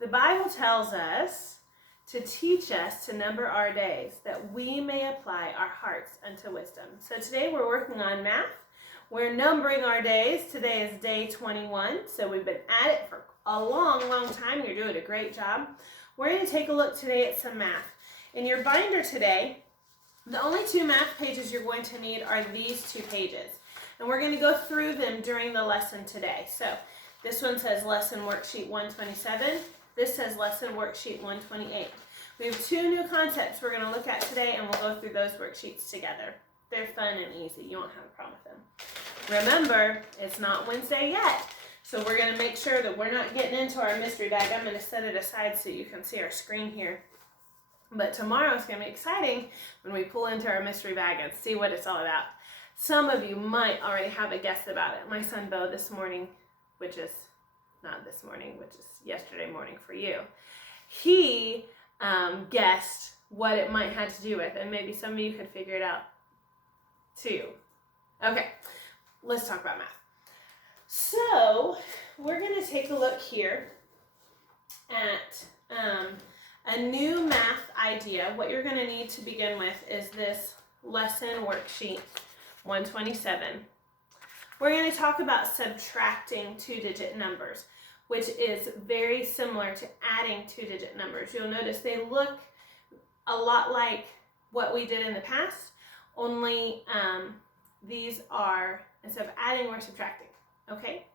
The Bible tells us to teach us to number our days, that we may apply our hearts unto wisdom. So today we're working on math. We're numbering our days. Today is day 21, so we've been at it for a long, long time. You're doing a great job. We're going to take a look today at some math. In your binder today, the only two math pages you're going to need are these two pages. And we're going to go through them during the lesson today. So this one says lesson worksheet 127. This says lesson worksheet 128. We have two new concepts we're going to look at today, and we'll go through those worksheets together. They're fun and easy. You won't have a problem with them. Remember, it's not Wednesday yet, so we're going to make sure that we're not getting into our mystery bag. I'm going to set it aside so you can see our screen here. But tomorrow is going to be exciting when we pull into our mystery bag and see what it's all about. Some of you might already have a guess about it. My son Bo this morning, which is not this morning, which is yesterday morning for you, he guessed what it might have to do with, and maybe some of you could figure it out too. Okay, let's talk about math. So we're going to take a look here at a new math idea. What you're going to need to begin with is this lesson worksheet 127. We're going to talk about subtracting two-digit numbers, which is very similar to adding two-digit numbers. You'll notice they look a lot like what we did in the past, only these are, instead of adding, we're subtracting, okay?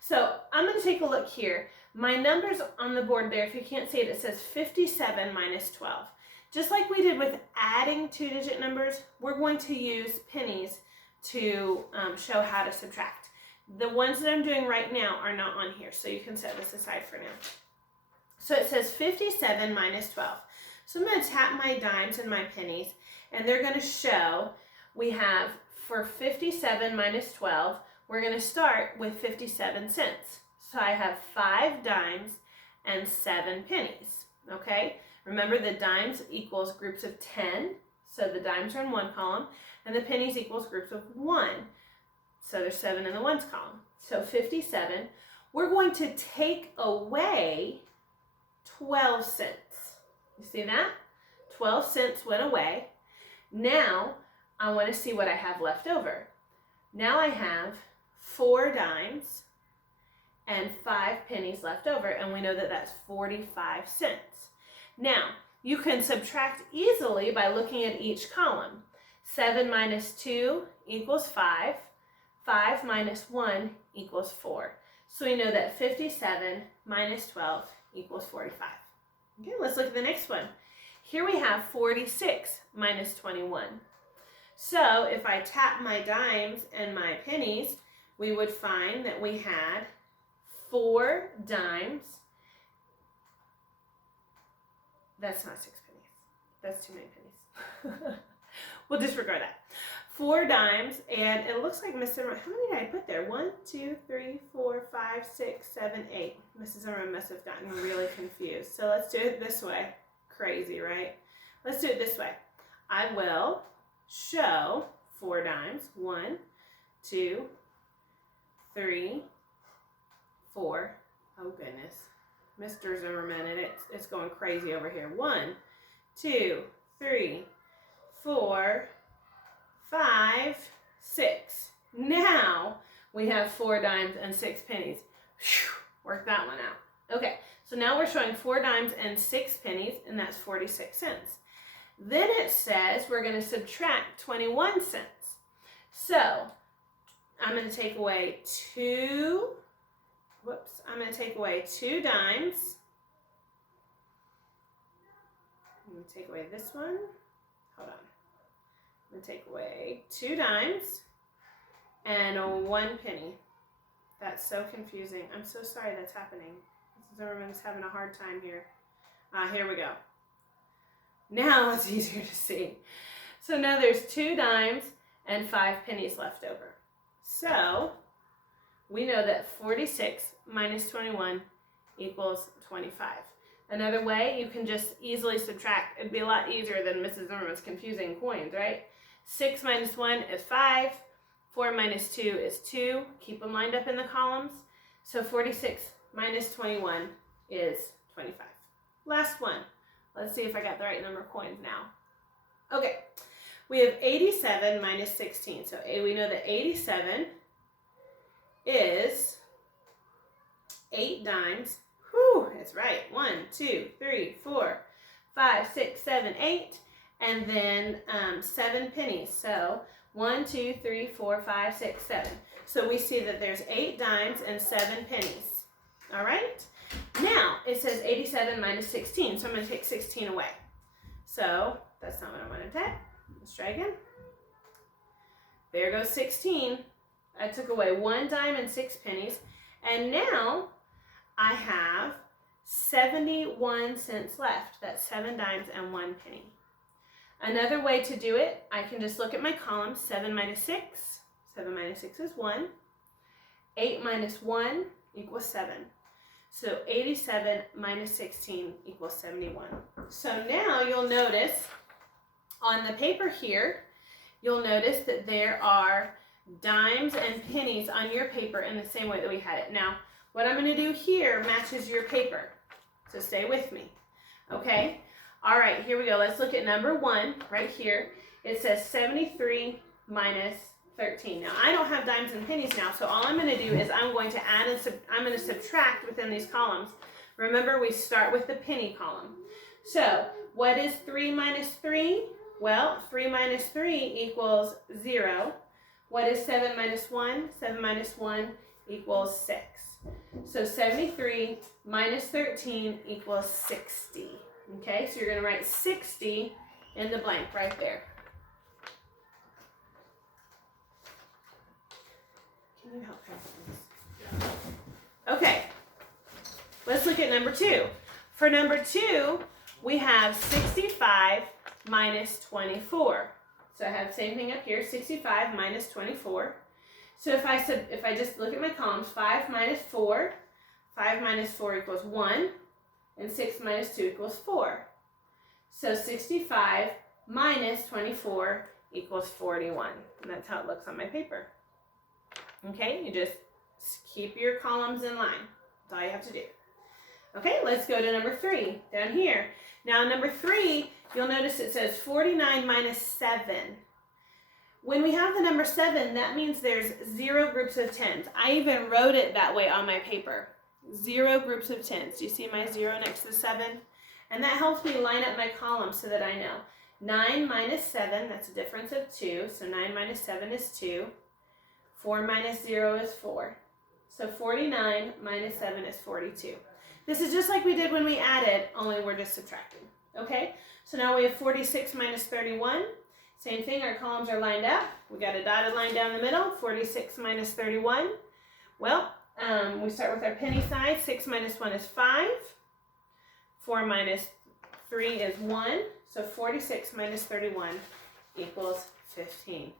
So I'm going to take a look here. My numbers on the board there, if you can't see it, it says 57 minus 12. Just like we did with adding two-digit numbers, we're going to use pennies to show how to subtract. The ones that I'm doing right now are not on here, so you can set this aside for now. So it says 57 minus 12. So I'm going to tap my dimes and my pennies, and they're going to show we have, for 57 minus 12, we're going to start with 57 cents. So I have 5 dimes and 7 pennies, okay? Remember, the dimes equals groups of 10, so the dimes are in one column, and the pennies equals groups of 1. So there's 7 in the ones column. So 57. We're going to take away 12 cents. You see that? 12 cents went away. Now I want to see what I have left over. Now I have 4 dimes and 5 pennies left over, and we know that that's 45 cents. Now, you can subtract easily by looking at each column. 7 minus 2 equals 5. 5 minus 1 equals 4. So we know that 57 minus 12 equals 45. Okay, let's look at the next one. Here we have 46 minus 21. So if I tap my dimes and my pennies, we would find that we had 4 dimes. That's not 6 pennies. That's too many pennies. We'll disregard that. 4 dimes, and it looks like Miss Zimmerman, how many did I put there? 1, 2, 3, 4, 5, 6, 7, 8. Mrs. Zimmerman must have gotten really confused. So let's do it this way. Crazy, right? Let's do it this way. I will show 4 dimes. 1, 2, 3, 4. Oh goodness. Mr. Zimmerman, and it's going crazy over here. 1, 2, 3, 4, 5, 6. Now we have 4 dimes and 6 pennies. Whew, work that one out. Okay, so now we're showing 4 dimes and 6 pennies, and that's 46 cents. Then it says we're going to subtract 21 cents. So I'm going to take away 2 dimes. I'm going to take away this one. Hold on. I'm going to take away 2 dimes and 1 penny. That's so confusing. I'm so sorry that's happening. Mrs. Zimmerman's having a hard time here. Here we go. Now it's easier to see. So now there's 2 dimes and 5 pennies left over. So we know that 46 minus 21 equals 25. Another way, you can just easily subtract. It'd be a lot easier than Mrs. Zimmerman's confusing coins, right? 6 minus 1 is 5. 4 minus 2 is 2. Keep them lined up in the columns. So 46 minus 21 is 25. Last one. Let's see if I got the right number of coins now. Okay, we have 87 minus 16. So we know that 87 is 8 dimes. Whew, it's right. 1, 2, 3, 4, 5, 6, 7, 8. And then 7 pennies. So 1, 2, 3, 4, 5, 6, 7. So we see that there's 8 dimes and 7 pennies. All right? Now, it says 87 minus 16, so I'm going to take 16 away. So, that's not what I want to take. Let's try again. There goes 16. I took away 1 dime and 6 pennies. And now, I have 71 cents left. That's 7 dimes and 1 penny. Another way to do it, I can just look at my column. 7 minus 6. 7 minus 6 is 1. 8 minus 1 equals 7. So 87 minus 16 equals 71. So now you'll notice on the paper here, you'll notice that there are dimes and pennies on your paper in the same way that we had it. Now, what I'm going to do here matches your paper. So stay with me. Okay? All right, here we go. Let's look at number 1 right here. It says 73 minus 13. Now, I don't have dimes and pennies now, so all I'm going to do is I'm going to add and I'm going to subtract within these columns. Remember, we start with the penny column. So, what is 3 minus 3? Well, 3 minus 3 equals 0. What is 7 minus 1? 7 minus 1 equals 6. So, 73 minus 13 equals 60. Okay, so you're going to write 60 in the blank right there. Can you help her, please? Okay, let's look at number 2. For number 2, we have 65 minus 24. So I have the same thing up here, 65 minus 24. So if I just look at my columns, 5 minus 4, 5 minus 4 equals 1, and 6 minus 2 equals 4. So 65 minus 24 equals 41. And that's how it looks on my paper. Okay, you just keep your columns in line. That's all you have to do. Okay, let's go to number 3, down here. Now, number 3, you'll notice it says 49 minus 7. When we have the number 7, that means there's 0 groups of 10s. I even wrote it that way on my paper. 0 groups of 10s. Do you see my 0 next to the 7? And that helps me line up my columns so that I know. 9 minus 7, that's a difference of 2. So 9 minus 7 is 2. 4 minus 0 is 4. So 49 minus 7 is 42. This is just like we did when we added, only we're just subtracting. Okay? So now we have 46 minus 31. Same thing, our columns are lined up. We got a dotted line down the middle. 46 minus 31. Well, we start with our penny side. 6 minus 1 is 5. 4 minus 3 is 1. So 46 minus 31 equals 15.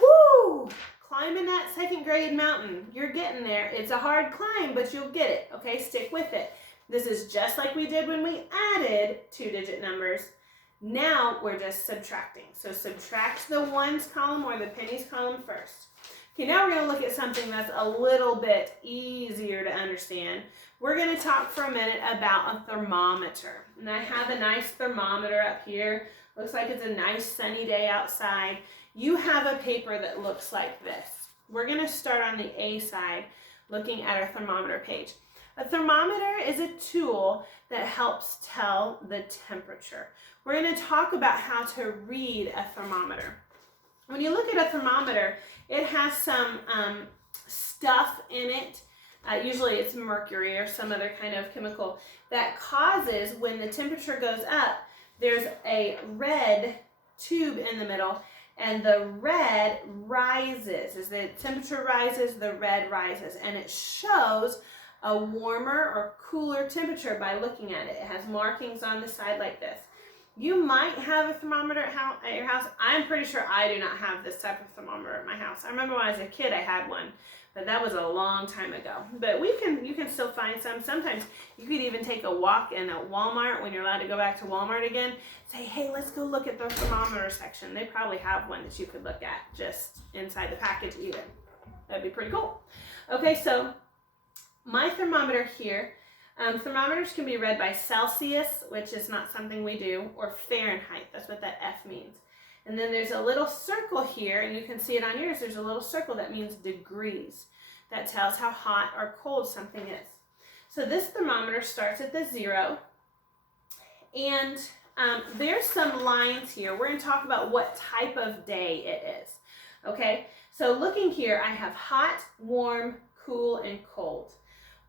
Whoo! Climbing that 2nd grade mountain. You're getting there. It's a hard climb, but you'll get it. Okay, stick with it. This is just like we did when we added 2-digit numbers. Now we're just subtracting. So subtract the ones column or the pennies column first. Okay, now we're going to look at something that's a little bit easier to understand. We're going to talk for a minute about a thermometer. And I have a nice thermometer up here. Looks like it's a nice sunny day outside. You have a paper that looks like this. We're going to start on the A side, looking at our thermometer page. A thermometer is a tool that helps tell the temperature. We're going to talk about how to read a thermometer. When you look at a thermometer, it has some stuff in it. Usually it's mercury or some other kind of chemical that causes, when the temperature goes up, there's a red tube in the middle, and the red rises. As the temperature rises, the red rises, and it shows a warmer or cooler temperature by looking at it. It has markings on the side like this. You might have a thermometer at your house. I'm pretty sure I do not have this type of thermometer at my house. I remember when I was a kid I had one, but that was a long time ago. But you can still find some. Sometimes you could even take a walk in a Walmart when you're allowed to go back to Walmart again. Say, hey, let's go look at the thermometer section. They probably have one that you could look at just inside the package even. That'd be pretty cool. Okay, so my thermometer here, Thermometers can be read by Celsius, which is not something we do, or Fahrenheit. That's what that F means. And then there's a little circle here, and you can see it on yours. There's a little circle that means degrees. That tells how hot or cold something is. So this thermometer starts at the 0, and there's some lines here. We're going to talk about what type of day it is. Okay, so looking here, I have hot, warm, cool, and cold.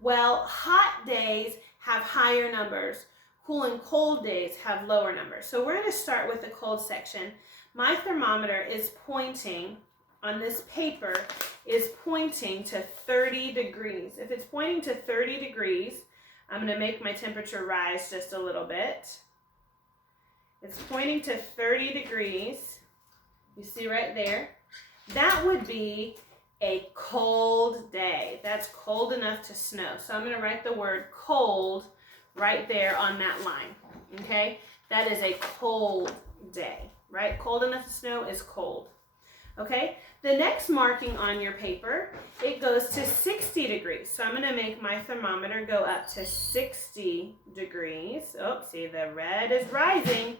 Well, hot days have higher numbers. Cool and cold days have lower numbers. So we're going to start with the cold section. My thermometer is pointing on this paper is pointing to 30 degrees. If it's pointing to 30 degrees, I'm going to make my temperature rise just a little bit. It's pointing to 30 degrees. You see right there? That would be a cold day. That's cold enough to snow. So I'm going to write the word cold right there on that line. Okay? That is a cold day, right? Cold enough to snow is cold. Okay? The next marking on your paper, it goes to 60 degrees. So I'm going to make my thermometer go up to 60 degrees. Oh, see, the red is rising.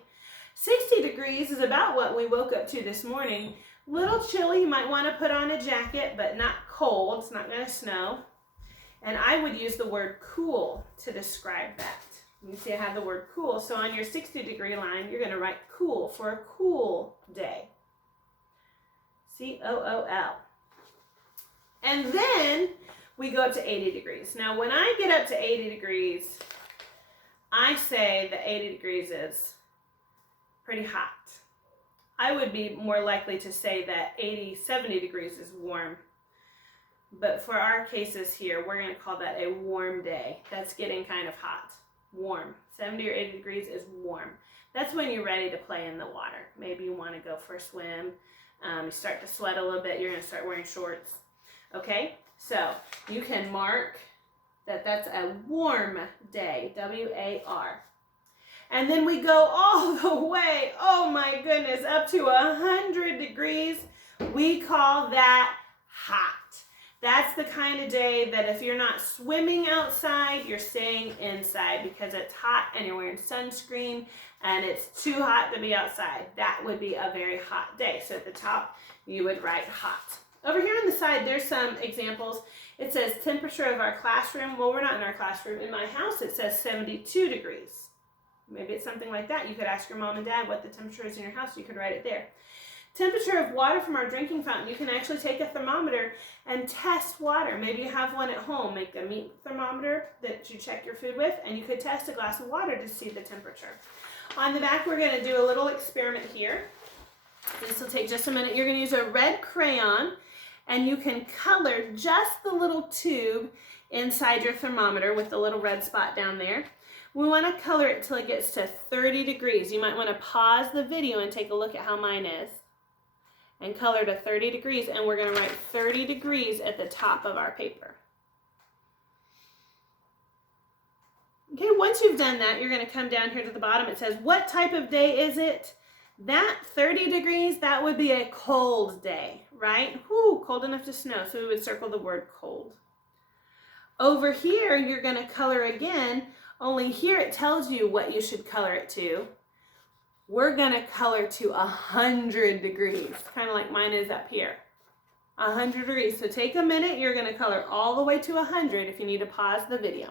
60 degrees is about what we woke up to this morning. Little chilly, you might want to put on a jacket, but not cold. It's not going to snow. And I would use the word cool to describe that. You see I have the word cool. So on your 60 degree line, you're going to write cool for a cool day. C-O-O-L. And then we go up to 80 degrees. Now when I get up to 80 degrees, I say that 80 degrees is pretty hot. I would be more likely to say that 70 degrees is warm. But for our cases here, we're going to call that a warm day. That's getting kind of hot. Warm. 70 or 80 degrees is warm. That's when you're ready to play in the water. Maybe you want to go for a swim. You start to sweat a little bit. You're going to start wearing shorts. Okay? So you can mark that that's a warm day. W-A-R. And then we go all the way, oh my goodness, up to 100 degrees. We call that hot. That's the kind of day that if you're not swimming outside, you're staying inside because it's hot and you're wearing sunscreen and it's too hot to be outside. That would be a very hot day. So at the top, you would write hot. Over here on the side, there's some examples. It says temperature of our classroom. Well, we're not in our classroom. In my house, it says 72 degrees. Maybe it's something like that. You could ask your mom and dad what the temperature is in your house. You could write it there. Temperature of water from our drinking fountain. You can actually take a thermometer and test water. Maybe you have one at home. Make a meat thermometer that you check your food with, and you could test a glass of water to see the temperature. On the back, we're going to do a little experiment here. This will take just a minute. You're going to use a red crayon, and you can color just the little tube inside your thermometer with the little red spot down there. We want to color it till it gets to 30 degrees. You might want to pause the video and take a look at how mine is. And color to 30 degrees, and we're going to write 30 degrees at the top of our paper. Okay, once you've done that, you're going to come down here to the bottom. It says, what type of day is it? That 30 degrees, that would be a cold day, right? Whew, cold enough to snow, so we would circle the word cold. Over here, you're going to color again, only here it tells you what you should color it to. We're going to color to 100 degrees, kind of like mine is up here. 100 degrees. So take a minute. You're going to color all the way to 100 if you need to pause the video.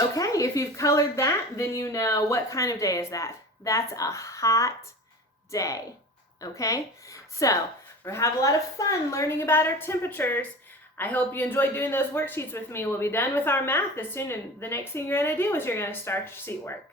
Okay, if you've colored that, then you know what kind of day is that. That's a hot day. Okay, so we're going to have a lot of fun learning about our temperatures. I hope you enjoyed doing those worksheets with me. We'll be done with our math as soon as the next thing you're going to do is you're going to start your seat work.